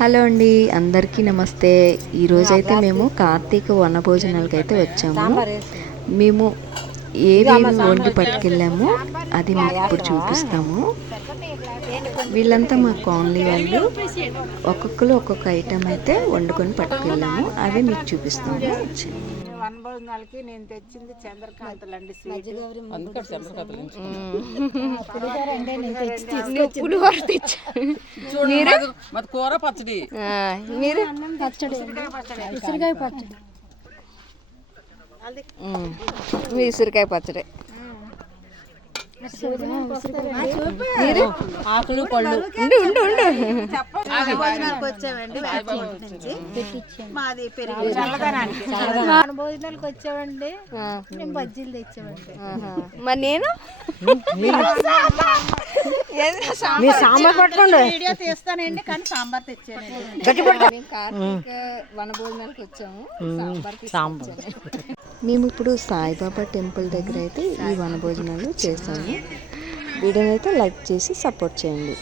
Hello అండి అందరికీ నమస్తే. ఈరోజైతే మేము కార్తీక వనభోజనాలకి అయితే వచ్చాము మేము ఏమేమి వండి పట్టుకెళ్ళామో అది మీకు ఇప్పుడు చూపిస్తాము. వీళ్ళంతా మా కాలనీ వాళ్ళు. ఒక్కొక్కరు ఒక్కొక్క ఐటెం అయితే వండుకొని పట్టుకెళ్ళాము. అవి మీకు చూపిస్తాము. వనభోజనాలకి నేను తెచ్చింది పులిహోర మరి? కూర పచ్చడి. మీరు? ఉసిరికాయ పచ్చడి. ఉసిరికాయ పచ్చడి. ఆకులు పళ్ళు. ఉండు ఉండు ఉండు. భోజనాలకు వచ్చామండి మాది భోజనాలకు మేము బజ్జీలు తెచ్చామండి. మరి నేను? సాంబార్? పట్టుకోండి. వీడియో తీస్తానండి కానీ సాంబార్ తెచ్చాను కార్తీక వనభోజనాలకు వచ్చాము. సాంబార్. మేము ఇప్పుడు సాయిబాబా టెంపుల్ దగ్గర అయితే ఈ వనభోజనాలు చేసాము. వీడియోని అయితే లైక్ చేసి సపోర్ట్ చేయండి.